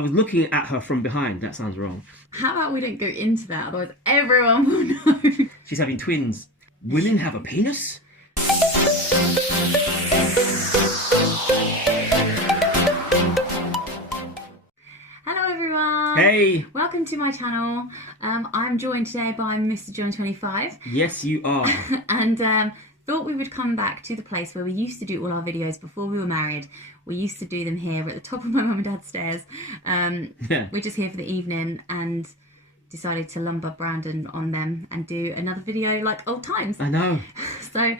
I was looking at her from behind. That sounds wrong. How about we don't go into that, otherwise everyone will know. She's having twins. Women have a penis? Hello everyone. Hey. Welcome to my channel. I'm joined today by Mr. John25. Yes, you are. And thought we would come back to the place where we used to do all our videos before we were married. We used to do them here at the top of my mum and dad's stairs. We're just here for the evening and decided to lumber Brandon on them and do another video like old times. I know. So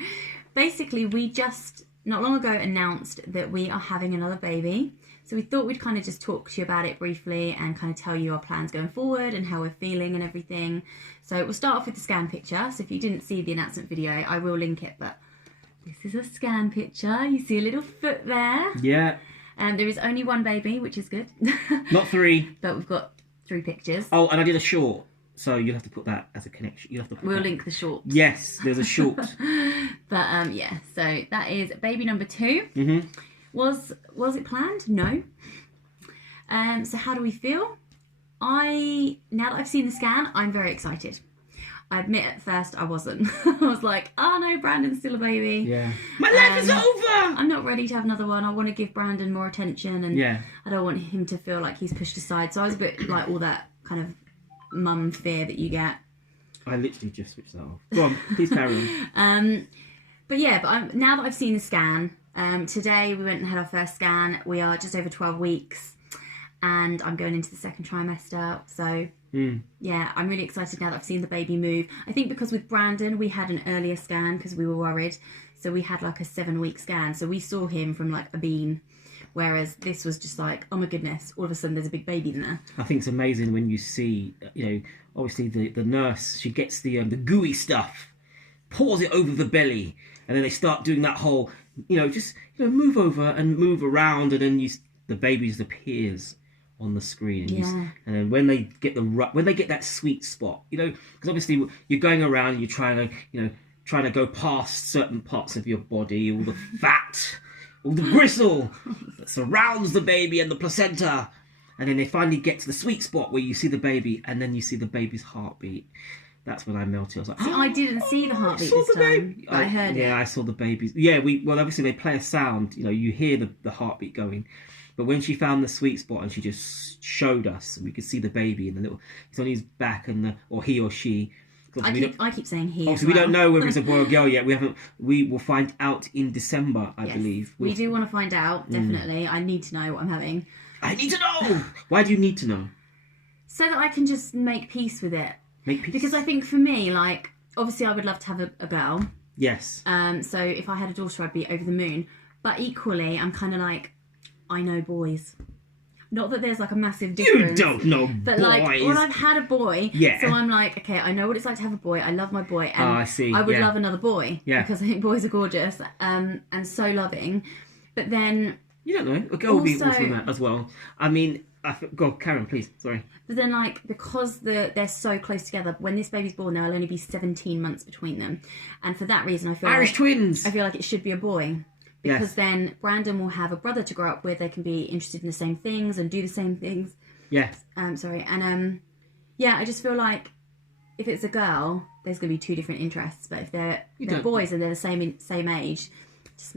basically we just not long ago announced that we are having another baby. So we thought we'd kind of just talk to you about it briefly and kind of tell you our plans going forward and how we're feeling and everything. So we'll start off with the scan picture. So if you didn't see the announcement video, I will link it, but this is a scan picture. You see a little foot there. Yeah. And there is only one baby, which is good. Not three. But we've got 3 pictures. Oh, and I did a short. So you'll have to put that as a connection. You'll have to put We'll that. link the short. Yes, there's a short. But yeah, so that is baby number 2. Mm-hmm. Was it planned? No. So how do we feel? Now that I've seen the scan, I'm very excited. I admit at first I wasn't. I was like, oh no, Brandon's still a baby. Yeah. My life is over! I'm not ready to have another one. I want to give Brandon more attention and yeah. I don't want him to feel like he's pushed aside. So I was a bit like all that kind of mum fear that you get. I literally just switched that off. Go on, please carry on. But yeah, now that I've seen the scan, today we went and had our first scan. We are just over 12 weeks and I'm going into the 2nd trimester. So yeah, I'm really excited now that I've seen the baby move. I think because with Brandon, we had an earlier scan because we were worried. So we had like a 7-week scan. So we saw him from like a bean. Whereas this was just like, oh my goodness, all of a sudden there's a big baby in there. I think it's amazing when you see, obviously the nurse, she gets the gooey stuff, pours it over the belly, and then they start doing that whole, move over and move around, and then the baby just appears on the screen. And then when they get that sweet spot, because obviously you're going around and you're trying to go past certain parts of your body, all the fat, all the gristle that surrounds the baby and the placenta, and then they finally get to the sweet spot where you see the baby, and then you see the baby's heartbeat. That's when I melted. I was like, I didn't see the heartbeat this time, but I heard it. Yeah, I saw the babies. Yeah, obviously they play a sound. You hear the heartbeat going, but when she found the sweet spot and she just showed us, and we could see the baby and he's on his back or he or she. I keep saying he. Obviously, we don't know whether it's a boy or girl yet. We will find out in December, I believe. We do want to find out, definitely. I need to know what I'm having. I need to know! Why do you need to know? So that I can just make peace with it. Make peace? Because I think for me, like, obviously I would love to have a girl. Yes. So if I had a daughter, I'd be over the moon. But equally, I'm kind of like, I know boys. Not that there's like a massive difference. You don't know but boys. Like, well, I've had a boy. Yeah. So I'm like, okay, I know what it's like to have a boy. I love my boy. And I see. I would love another boy. Yeah. Because I think boys are gorgeous and so loving. But then... You don't know. A girl will be awesome at that as well. I mean... Go, Karen, please. Sorry. But then, like, because they're so close together, when this baby's born, there'll only be 17 months between them. And for that reason, I feel Irish twins! I feel like it should be a boy. Because then Brandon will have a brother to grow up with. They can be interested in the same things and do the same things. Yes. Sorry. And, I just feel like if it's a girl, there's going to be 2 different interests. But if they're boys and they're the same age,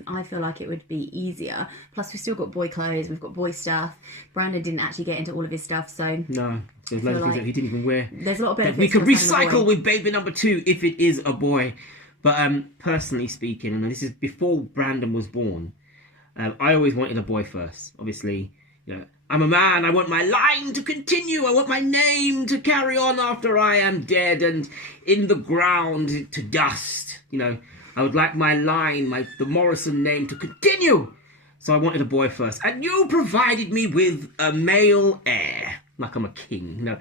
I feel like it would be easier. Plus, we've still got boy clothes. We've got boy stuff. Brandon didn't actually get into all of his stuff, so... No. There's loads of things that he didn't even wear. There's a lot of benefits. We could recycle with baby number 2 if it is a boy. But personally speaking, and this is before Brandon was born, I always wanted a boy first. Obviously, I'm a man. I want my line to continue. I want my name to carry on after I am dead and in the ground to dust. I would like my line, the Morrison name, to continue. So I wanted a boy first. And you provided me with a male heir. Like I'm a king. No.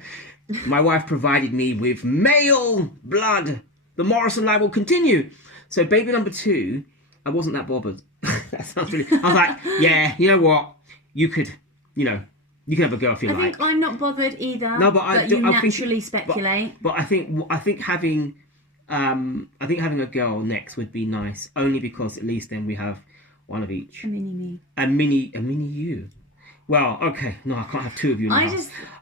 My wife provided me with male blood. The Morrison line will continue. So baby number 2, I wasn't that bothered. That sounds really... I was like, yeah, you know what? You could have a girl if you like. I think I'm not bothered either. No, but you naturally speculate. But I think having a girl next would be nice, only because at least then we have one of each. A mini me. A mini you. Well, okay. No, I can't have two of you now.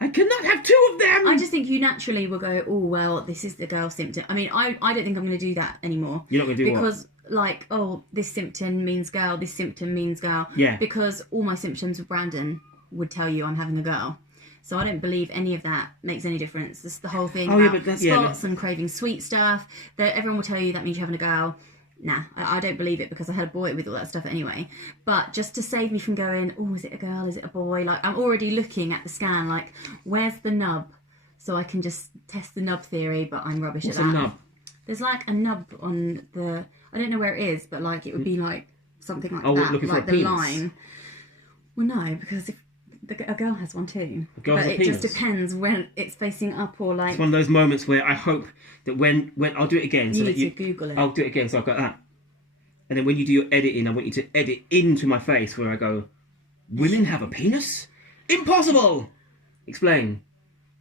I cannot have two of them. I just think you naturally will go, oh, well, this is the girl symptom. I mean, I don't think I'm going to do that anymore. You're not going to do because, like, oh, this symptom means girl, this symptom means girl. Yeah. Because all my symptoms with Brandon would tell you I'm having a girl. So I don't believe any of that makes any difference. This is the whole thing about spots and craving sweet stuff. That everyone will tell you that means you're having a girl. Nah, I don't believe it because I had a boy with all that stuff anyway. But just to save me from going, oh, is it a girl? Is it a boy? Like, I'm already looking at the scan, like, where's the nub? So I can just test the nub theory, but I'm rubbish at that. What's a nub? There's like a nub on the, I don't know where it is, but like it would be like something like that, looking like for a the penis. line. Well, no, because if a girl has one too. A girl has a it penis. just depends when it's facing up or like. It's one of those moments where I hope that when I'll do it again. You need to Google it. I'll do it again, so I've got that. And then when you do your editing, I want you to edit into my face where I go, women have a penis? Impossible! Explain.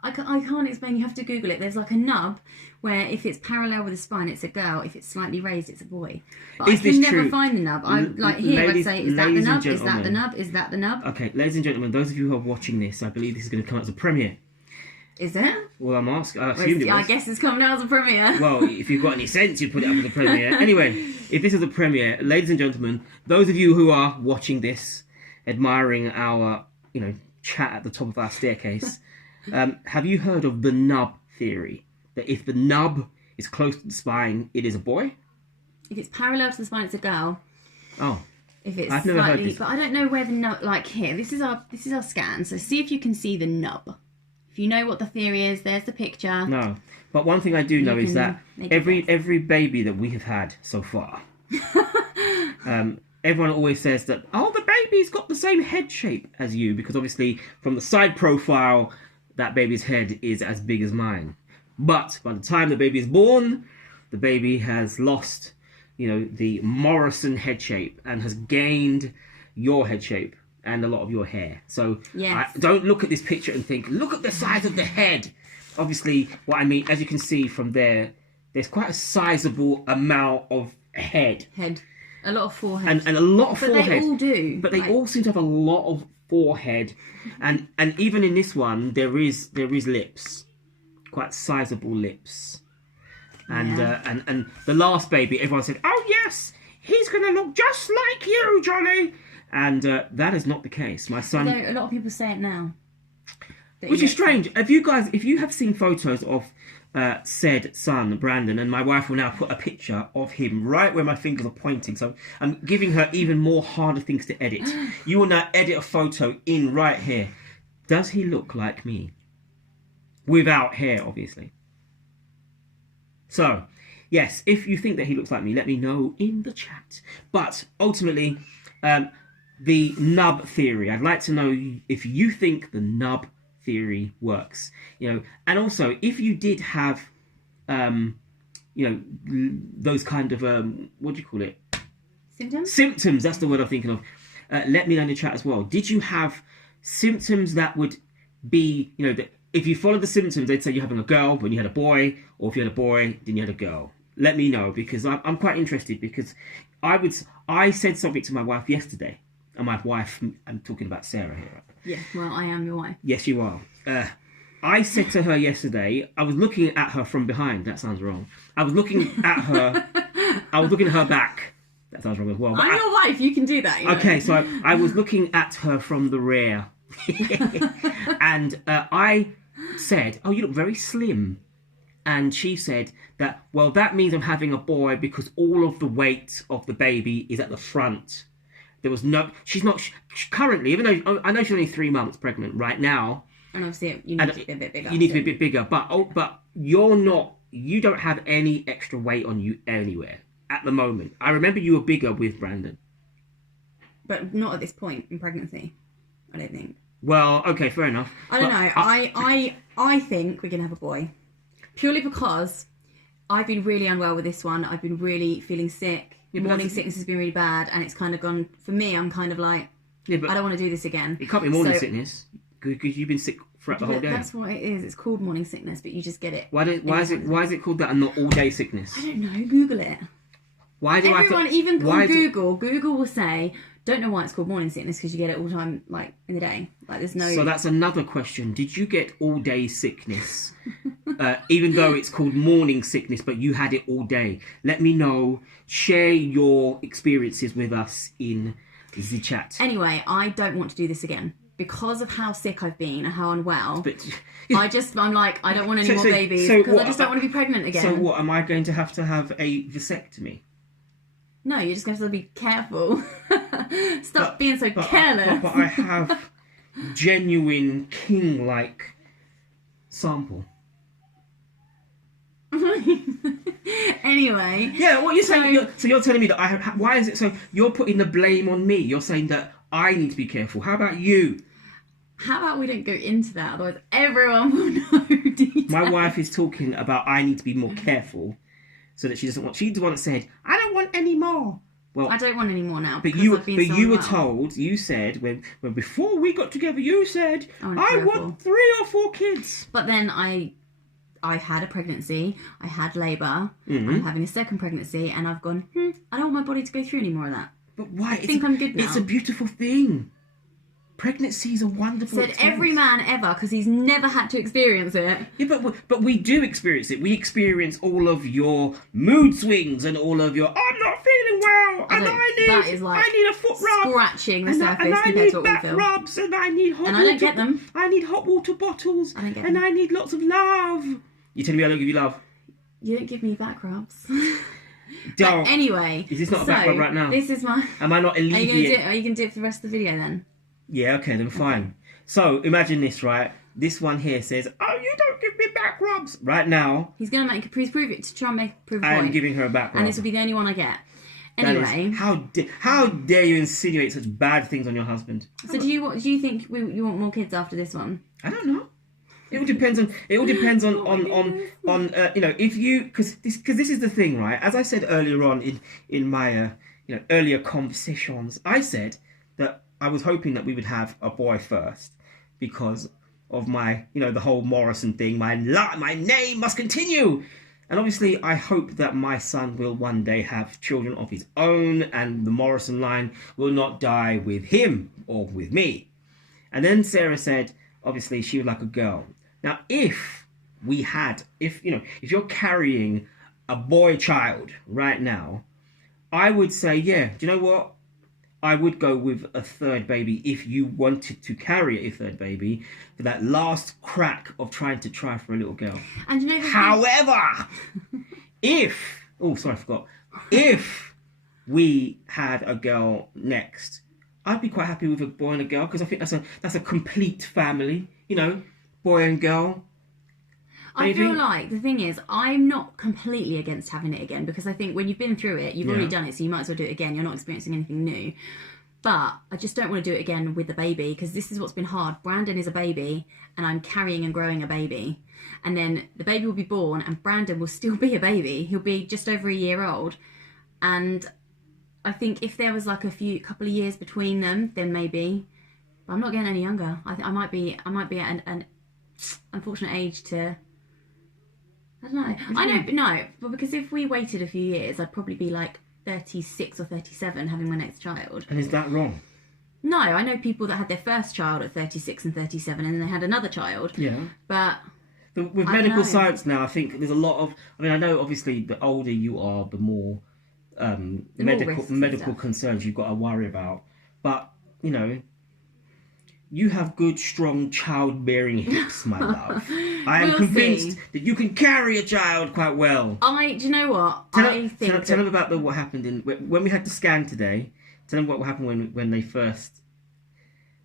I can't explain. You have to Google it. There's like a nub where if it's parallel with the spine, it's a girl. If it's slightly raised, it's a boy. But Is I can this never true? find the nub. I like here. Ladies- I'd say, is that the ladies and nub? Is that the gentlemen. nub? Is that the nub? Okay, ladies and gentlemen, those of you who are watching this, I believe this is going to come out as a premiere. Is it? Well, I'm asking. I Well, assumed it was. I guess it's coming out as a premiere. Well, if you've got any sense, you put it up as a premiere. Anyway, if this is a premiere, ladies and gentlemen, those of you who are watching this, admiring our, chat at the top of our staircase, have you heard of the nub theory? That if the nub is close to the spine, it is a boy? If it's parallel to the spine, it's a girl. Oh. If it's I've never heard slightly, this. but I don't know where the nub. Like here, this is our scan. So see if you can see the nub. If you know what the theory is, there's the picture. No. But one thing I do know is can that make it guess. every baby that we have had so far, everyone always says that, oh, the baby's got the same head shape as you, because obviously from the side profile, that baby's head is as big as mine. But by the time the baby is born, the baby has lost, the Morrison head shape and has gained your head shape and a lot of your hair. So Yes. don't look at this picture and think, look at the size of the head. Obviously, what I mean, as you can see from there, there's quite a sizable amount of head. A lot of forehead. And a lot of but forehead. they all do. But they all seem to have a lot of forehead. And even in this one, there is lips. Quite sizable lips. And and the last baby, everyone said, oh yes, he's going to look just like you, Johnny. And that is not the case. My son... Although a lot of people say it now. Which is strange. If you have seen photos of said son, Brandon, and my wife will now put a picture of him right where my fingers are pointing. So I'm giving her even more harder things to edit. You will now edit a photo in right here. Does he look like me? Without hair, obviously. So, yes, if you think that he looks like me, let me know in the chat. But ultimately, the nub theory. I'd like to know if you think the nub theory works. And also, if you did have, those kind of, what do you call it? Symptoms? Symptoms, that's the word I'm thinking of. Let me know in the chat as well. Did you have symptoms that would be, that if you followed the symptoms, they'd say you're having a girl when you had a boy, or if you had a boy, then you had a girl. Let me know, because I'm quite interested, because I said something to my wife yesterday, and my wife, I'm talking about Sarah here. Right? Yeah, well, I am your wife. Yes, you are. I said to her yesterday, I was looking at her from behind. That sounds wrong. I was looking at her. I was looking at her back. That sounds wrong as well. I'm your wife. You can do that. Okay, so I was looking at her from the rear. And I said, oh, you look very slim. And she said that, well, that means I'm having a boy because all of the weight of the baby is at the front. There was no... She's not... Currently, even though... I know she's only 3 months pregnant right now. And obviously, you need to be a bit bigger. You need to be a bit bigger. But you're not... You don't have any extra weight on you anywhere at the moment. I remember you were bigger with Brandon. But not at this point in pregnancy, I don't think. Well, okay, fair enough. I don't know. I think we're going to have a boy. Purely because I've been really unwell with this one. I've been really feeling sick. Morning sickness has been really bad. And it's kind of gone... For me, I'm kind of like, I don't want to do this again. It can't be morning sickness. Because you've been sick throughout the whole day. That's what it is. It's called morning sickness, but you just get it. Why is it called that and not all day sickness? I don't know. Google it. Why do Everyone, even Google will say, Don't know why it's called morning sickness, because you get it all the time, like in the day. Like there's no. So that's another question. Did you get all day sickness, even though it's called morning sickness, but you had it all day? Let me know. Share your experiences with us in the chat. Anyway, I don't want to do this again because of how sick I've been and how unwell. But I'm like, I don't want any more babies because I just don't want to be pregnant again. So what, am I going to have a vasectomy? No, you're just going to have to be careful. Stop being so careless. But I have genuine king-like sample. Anyway. Yeah, what you're saying? So you're telling me that I have. Why is it so? You're putting the blame on me. You're saying that I need to be careful. How about you? How about we don't go into that? Otherwise, everyone will know details. My wife is talking about I need to be more careful, so that she doesn't want. She's the one that said I don't want any more. Well, I don't want any more now. But you were told. You said when before we got together, you said I want 3 or 4 kids. But then I had a pregnancy. I had labour. I'm having a second pregnancy, and I've gone. I don't want my body to go through any more of that. But why? I think I'm good now. It's a beautiful thing. Pregnancy is a wonderful Said experience. every man ever, because he's never had to experience it. Yeah, but we do experience it. We experience all of your mood swings and all of your I'm not feeling well and I need a foot rub, scratching the surface and I compared need to what we back feel. rubs and I need hot and water. I don't get them. I need hot water bottles. I don't get and them. I need lots of love. You telling me I don't give you love? You don't give me back rubs. Don't. But anyway, is this not a back rub right now? This is my. Am I not alleviating? Are you going to do it for the rest of the video then? Yeah, okay, then fine. Okay. So, imagine this, right? This one here says, oh, you don't give me back rubs. Right now. He's going to make a prove it to try and prove a point. I'm giving her a back rub. And this will be the only one I get. Anyway. How dare you insinuate such bad things on your husband? So do you think you want more kids after this one? I don't know. It all depends on you know, if you because this is the thing, right? As I said earlier on in my earlier conversations, I said that I was hoping that we would have a boy first because of my the whole Morrison thing. My name must continue, and obviously I hope that my son will one day have children of his own, and the Morrison line will not die with him or with me. And then Sarah said, obviously she would like a girl. Now, if you're carrying a boy child right now, I would say, yeah, do you know what? I would go with a third baby if you wanted to carry a third baby for that last crack of trying for a little girl. And you know, however, if we had a girl next, I'd be quite happy with a boy and a girl because I think that's a complete family, boy and girl. I feel like the thing is, I'm not completely against having it again because I think when you've been through it, you've already done it, so you might as well do it again. You're not experiencing anything new. But I just don't want to do it again with the baby because this is what's been hard. Brandon is a baby and I'm carrying and growing a baby. And then the baby will be born and Brandon will still be a baby. He'll be just over a year old. And I think if there was like a couple of years between them, then maybe. But I'm not getting any younger. I might be at an unfortunate age to. I don't know. But because if we waited a few years, I'd probably be like 36 or 37 having my next child. And is that wrong? No, I know people that had their first child at 36 and 37 and then they had another child. Yeah. But with medical science now, I think there's a lot of. I mean, I know obviously the older you are, the more medical concerns you've got to worry about. But you have good, strong childbearing hips, my love. I am convinced that you can carry a child quite well. Do you know what? Tell them about what happened when we had the scan today. Tell them what happened when they first.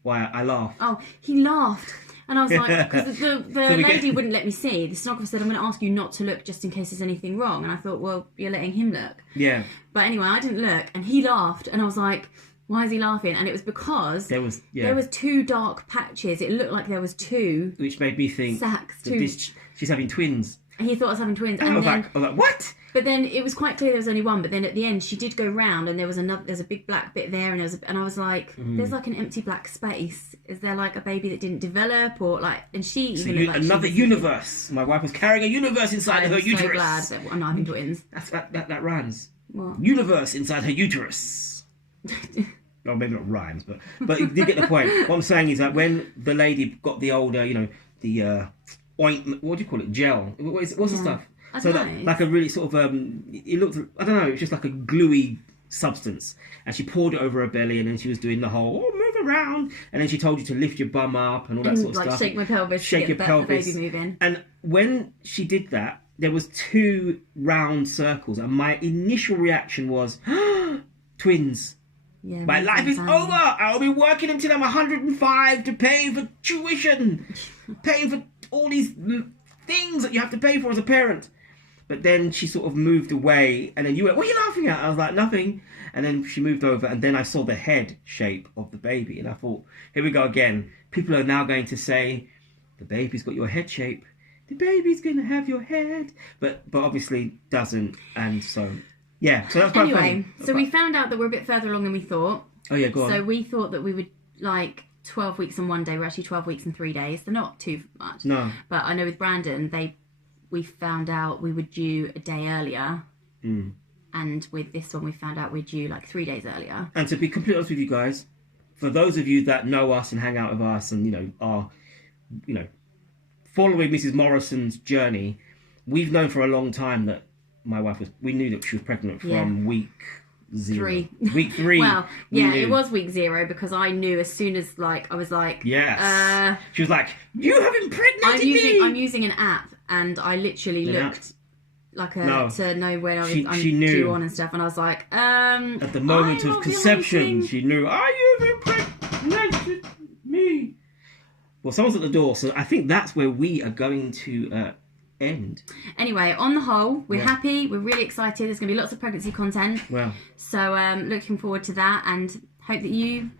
Why I laughed. Oh, he laughed. And I was like, because the lady wouldn't let me see. The sonographer said, I'm going to ask you not to look just in case there's anything wrong. And I thought, well, you're letting him look. Yeah. But anyway, I didn't look. And he laughed. And I was like, why is he laughing? And it was because there was 2 dark patches. It looked like there was 2. Which made me think sacs. She's having twins. And he thought I was having twins. And I was like, what? But then it was quite clear there was only one. But then at the end, she did go round, and there's a big black bit there, and I was like, there's like an empty black space. Is there like a baby that didn't develop, or like? And she even looked like another universe. My wife was carrying a universe inside her uterus. I'm so glad that I'm not having twins. That rhymes. What? Universe inside her uterus. or maybe not rhymes, but you get the point. What I'm saying is that when the lady got the older, the ointment, what do you call it, gel? What's the stuff? I So don't that, know. like a really sort of it looked, I don't know, it's just like a gluey substance, and she poured it over her belly, and then she was doing the whole move around, and then she told you to lift your bum up and all that sort of like stuff. shake my pelvis, Shake to your get pelvis. the baby moving. And when she did that, there was 2 round circles, and my initial reaction was, twins. Yeah, My life is over. I'll be working until I'm 105 to pay for tuition, paying for all these things that you have to pay for as a parent. But then she sort of moved away, and then you went, "What are you laughing at?" I was like, "Nothing." And then she moved over, and then I saw the head shape of the baby, and I thought, "Here we go again." People are now going to say, "The baby's got your head shape. The baby's going to have your head," but obviously doesn't, and so yeah. So that's quite Anyway, funny. so we found out that we're a bit further along than we thought. Oh yeah, go on. So we thought that we would like 12 weeks and 1 day. We're actually 12 weeks and 3 days. They're not too much. No. But I know with Brandon, we found out we were due a day earlier. And with this one, we found out we're due like 3 days earlier. And to be completely honest with you guys, for those of you that know us and hang out with us and, are, following Mrs. Morrison's journey, we've known for a long time that my wife we knew that she was pregnant from week 0. 3. Week 3. Well, we yeah, knew. it was week 0 because I knew as soon as I was like, Yes. She was like, "You have impregnated me!" I'm using an app, and I literally looked to know when I'm she knew. due on and stuff, and I was like, At the moment of conception, she knew, "Are you impregnated me?" Well, someone's at the door, so I think that's where we are going to end. Anyway, on the whole, we're happy. We're really excited. There's going to be lots of pregnancy content. Wow. So looking forward to that, and hope that you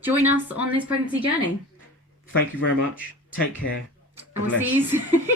join us on this pregnancy journey. Thank you very much. Take care. And we'll Bless. see you soon.